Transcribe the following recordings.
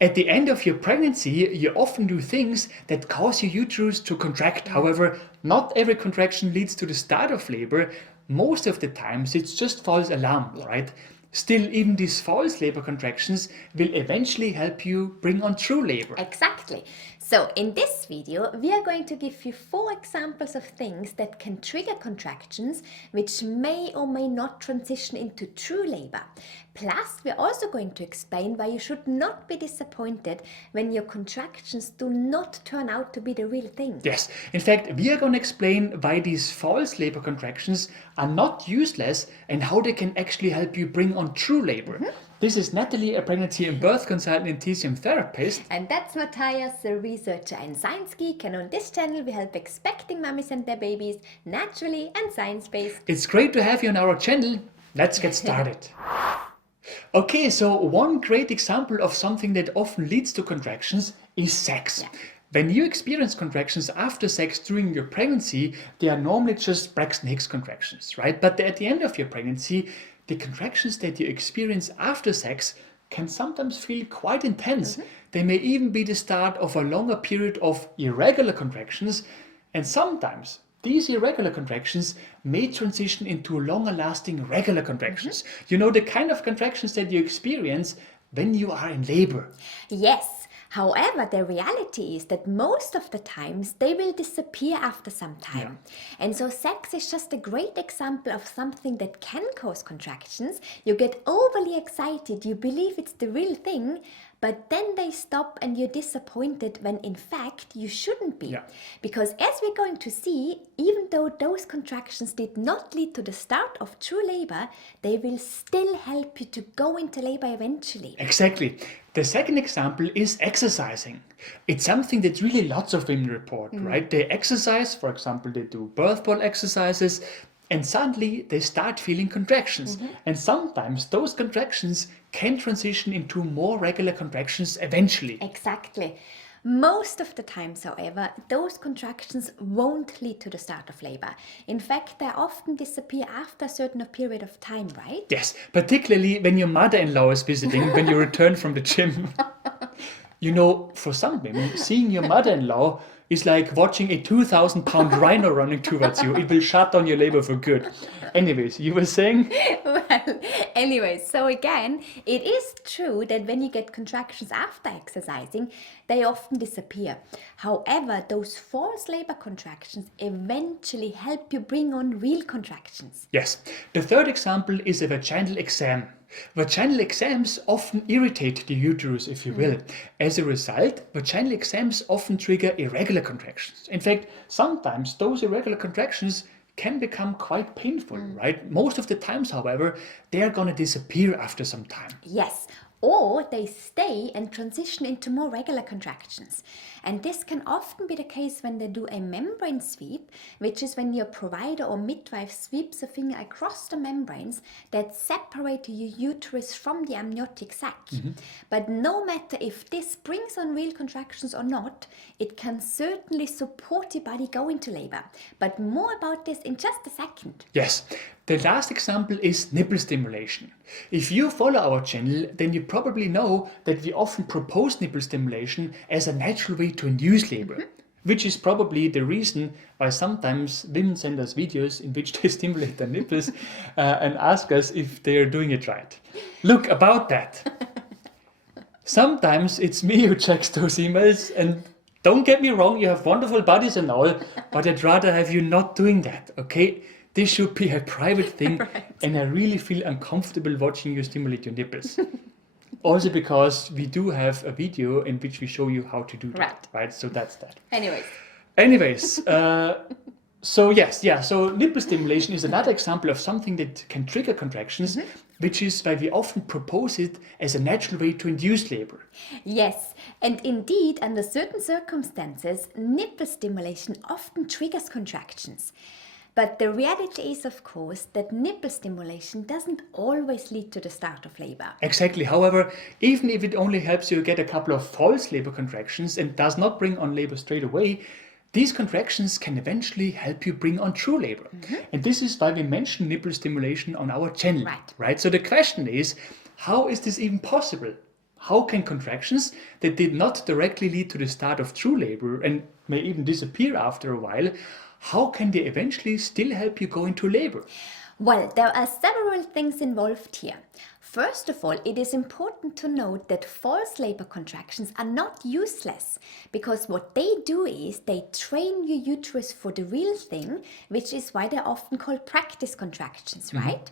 At the end of your pregnancy, you often do things that cause your uterus to contract. However, not every contraction leads to the start of labor. Most of the times, it's just false alarm, right? Still, even these false labor contractions will eventually help you bring on true labor. Exactly. So in this video, we are going to give you 4 examples of things that can trigger contractions which may or may not transition into true labor. Plus, we're also going to explain why you should not be disappointed when your contractions do not turn out to be the real thing. Yes, in fact, we are going to explain why these false labor contractions are not useless and how they can actually help you bring on true labor. This is Natalie, a pregnancy and birth consultant and TCM therapist. And that's Matthias, a researcher and science geek, and on this channel we help expecting mummies and their babies naturally and science-based. It's great to have you on our channel. Let's get started. Okay, so one great example of something that often leads to contractions is sex. When you experience contractions after sex during your pregnancy, they are normally just Braxton Hicks contractions, right? But at the end of your pregnancy, the contractions that you experience after sex can sometimes feel quite intense. They may even be the start of a longer period of irregular contractions, and sometimes these irregular contractions may transition into longer lasting regular contractions. You know, the kind of contractions that you experience when you are in labor. Yes. However, the reality is that most of the times they will disappear after some time. And so sex is just a great example of something that can cause contractions. You get overly excited, you believe it's the real thing, but then they stop and you're disappointed when in fact you shouldn't be. Because as we're going to see, even though those contractions did not lead to the start of true labor, they will still help you to go into labor eventually. Exactly. The second example is exercising. It's something that really lots of women report, right? They exercise, for example, they do birth ball exercises, and suddenly they start feeling contractions. And sometimes those contractions can transition into more regular contractions eventually. Exactly. Most of the times, however, those contractions won't lead to the start of labor. In fact, they often disappear after a certain period of time, right? Yes, particularly when your mother-in-law is visiting, when you return from the gym. You know, for some women, seeing your mother-in-law is like watching a 2,000-pound rhino running towards you. It will shut down your labor for good. Anyways, you were saying? Well, anyway, so again, it is true that when you get contractions after exercising, they often disappear. However, those false labor contractions eventually help you bring on real contractions. Yes. The third example is a vaginal exam. Vaginal exams often irritate the uterus, if you will. As a result, vaginal exams often trigger irregular contractions. In fact, sometimes those irregular contractions can become quite painful, right? Most of the times, however, they are going to disappear after some time. Yes, or they stay and transition into more regular contractions. And this can often be the case when they do a membrane sweep, which is when your provider or midwife sweeps a finger across the membranes that separate your uterus from the amniotic sac. But no matter if this brings on real contractions or not, it can certainly support your body go into labor. But more about this in just a second. Yes. The last example is nipple stimulation. If you follow our channel, then you probably know that we often propose nipple stimulation as a natural way to induce labor, which is probably the reason why sometimes women send us videos in which they stimulate their nipples and ask us if they are doing it right. Look, about that. Sometimes it's me who checks those emails, and don't get me wrong, you have wonderful bodies and all, but I'd rather have you not doing that, okay? This should be a private thing, and I really feel uncomfortable watching you stimulate your nipples. Also because we do have a video in which we show you how to do that, right? So that's that. Anyways, so yes, so nipple stimulation is another example of something that can trigger contractions, which is why we often propose it as a natural way to induce labor. Yes, and indeed, under certain circumstances, nipple stimulation often triggers contractions. But the reality is, of course, that nipple stimulation doesn't always lead to the start of labor. Exactly. However, even if it only helps you get a couple of false labor contractions and does not bring on labor straight away, these contractions can eventually help you bring on true labor. And this is why we mention nipple stimulation on our channel. Right? So the question is, how is this even possible? how can contractions that did not directly lead to the start of true labor and may even disappear after a while, how can they eventually still help you go into labor? Well, there are several things involved here. First of all, it is important to note that false labor contractions are not useless, because what they do is they train your uterus for the real thing, which is why they're often called practice contractions, right?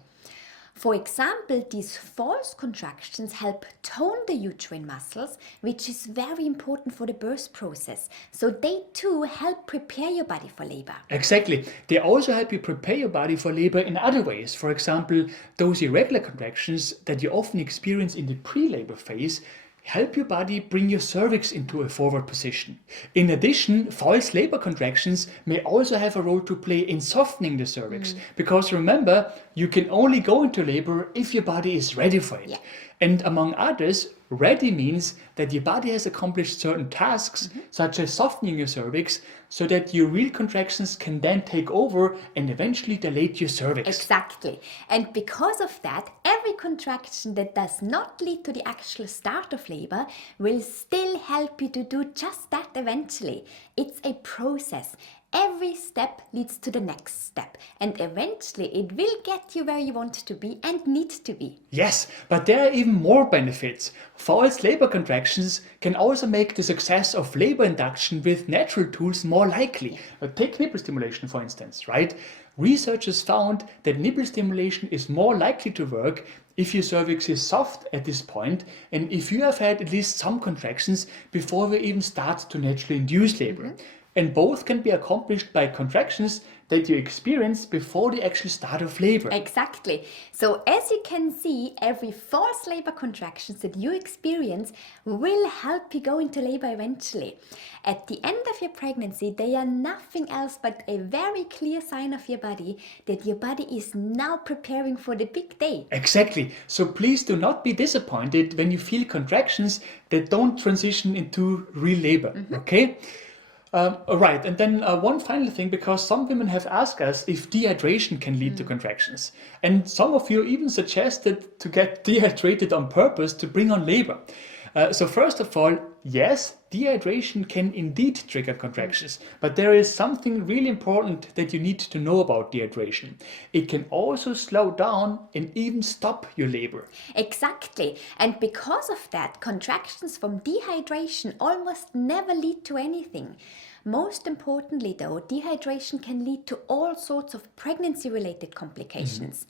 For example, these false contractions help tone the uterine muscles, which is very important for the birth process. So they too help prepare your body for labor. Exactly. They also help you prepare your body for labor in other ways. For example, those irregular contractions that you often experience in the pre-labor phase help your body bring your cervix into a forward position. In addition, false labor contractions may also have a role to play in softening the cervix, because remember, you can only go into labor if your body is ready for it. Yeah. And among others, ready means that your body has accomplished certain tasks, such as softening your cervix, so that your real contractions can then take over and eventually dilate your cervix. Exactly. And because of that, every contraction that does not lead to the actual start of labor will still help you to do just that eventually. It's a process. Every step leads to the next step, and eventually it will get you where you want to be and need to be. Yes, but there are even more benefits. False labor contractions can also make the success of labor induction with natural tools more likely. Take nipple stimulation, for instance, right? Researchers found that nipple stimulation is more likely to work if your cervix is soft at this point and if you have had at least some contractions before we even start to naturally induce labor. And both can be accomplished by contractions that you experience before the actual start of labor. Exactly. So as you can see, every false labor contractions that you experience will help you go into labor eventually. At the end of your pregnancy, they are nothing else but a very clear sign of your body that your body is now preparing for the big day. Exactly. So please do not be disappointed when you feel contractions that don't transition into real labor, okay? Right, and then one final thing, because some women have asked us if dehydration can lead to contractions. And some of you even suggested to get dehydrated on purpose to bring on labor. So first of all, yes, dehydration can indeed trigger contractions, but there is something really important that you need to know about dehydration. It can also slow down and even stop your labor. Exactly. And because of that, contractions from dehydration almost never lead to anything. Most importantly though, dehydration can lead to all sorts of pregnancy-related complications.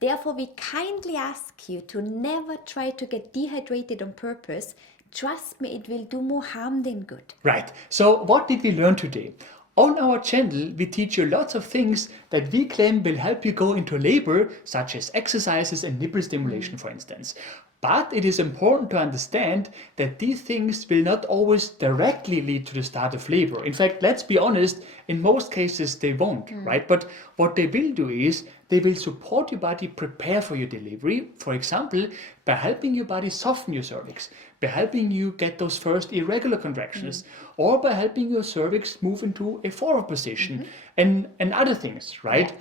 Therefore, we kindly ask you to never try to get dehydrated on purpose. Trust me, it will do more harm than good. Right, so what did we learn today? On our channel, we teach you lots of things that we claim will help you go into labor, such as exercises and nipple stimulation, for instance. But it is important to understand that these things will not always directly lead to the start of labor. In fact, let's be honest, in most cases they won't, right? But what they will do is they will support your body prepare for your delivery, for example, by helping your body soften your cervix, by helping you get those first irregular contractions, or by helping your cervix move into a forward position, and other things, right?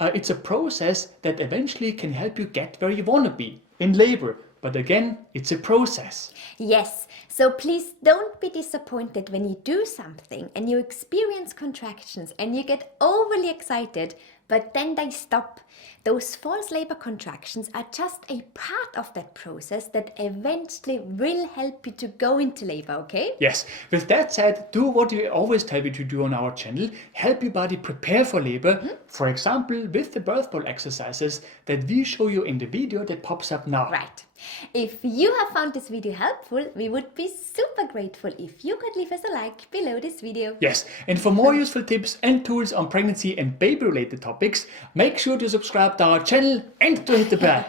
It's a process that eventually can help you get where you want to be, in labor. But again, it's a process. Yes, so please don't be disappointed when you do something and you experience contractions and you get overly excited, but then they stop. Those false labor contractions are just a part of that process that eventually will help you to go into labor, okay? Yes, with that said, do what we always tell you to do on our channel. Help your body prepare for labor, for example, with the birth ball exercises that we show you in the video that pops up now. Right. If you have found this video helpful, we would be super grateful if you could leave us a like below this video. Yes, and for more useful tips and tools on pregnancy and baby-related topics, make sure to subscribe to our channel and to hit the bell.